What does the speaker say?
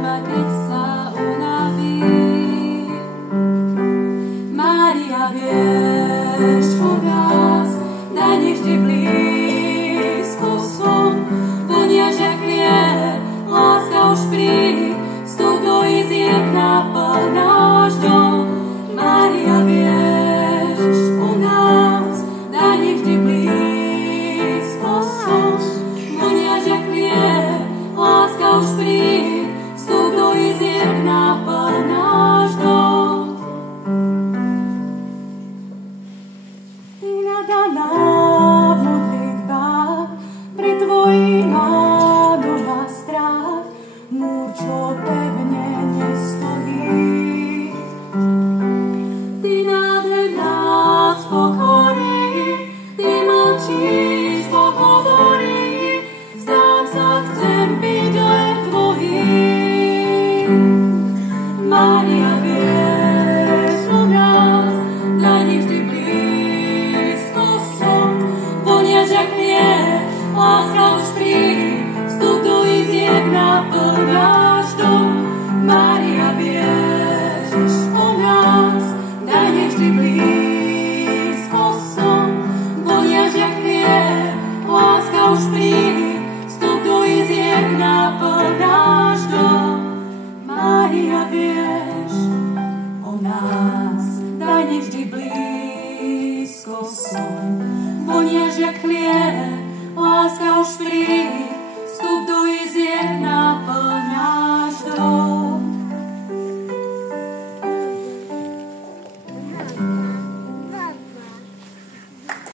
ma, keď sa unaví. Mária, vieš o nás, daj nech vždy blízko som, vonia, že chlieb, láska už príď, vstup do izieb naplň náš dom. Mária, vieš o nás, daj nech vždy blízko som, vonia, že chlieb, láska už príď, vstup do izieb naplň náš dom. Ty nadaná v modlitbách, pred tvojím ánom a strach, múr, čo pevne nestojí. Ty nádherná z pokory, ty mlčíš, Boh hovorí, zdám sa, chcem byť len tvojím. Mária, vieš o nás, daj nech vždy blízko som, vonia, že chlieb, láska už príď, vstup do izieb naplň náš dom. Mária, vieš o nás, daj nech vždy blízko som, vonia, že chlieb, láska už príď, vstup do izieb naplň náš dom. Mária, vieš o nás, daj nech vždy blízko som, vonia, že chlieb, láska už príď, vstup do izieb naplň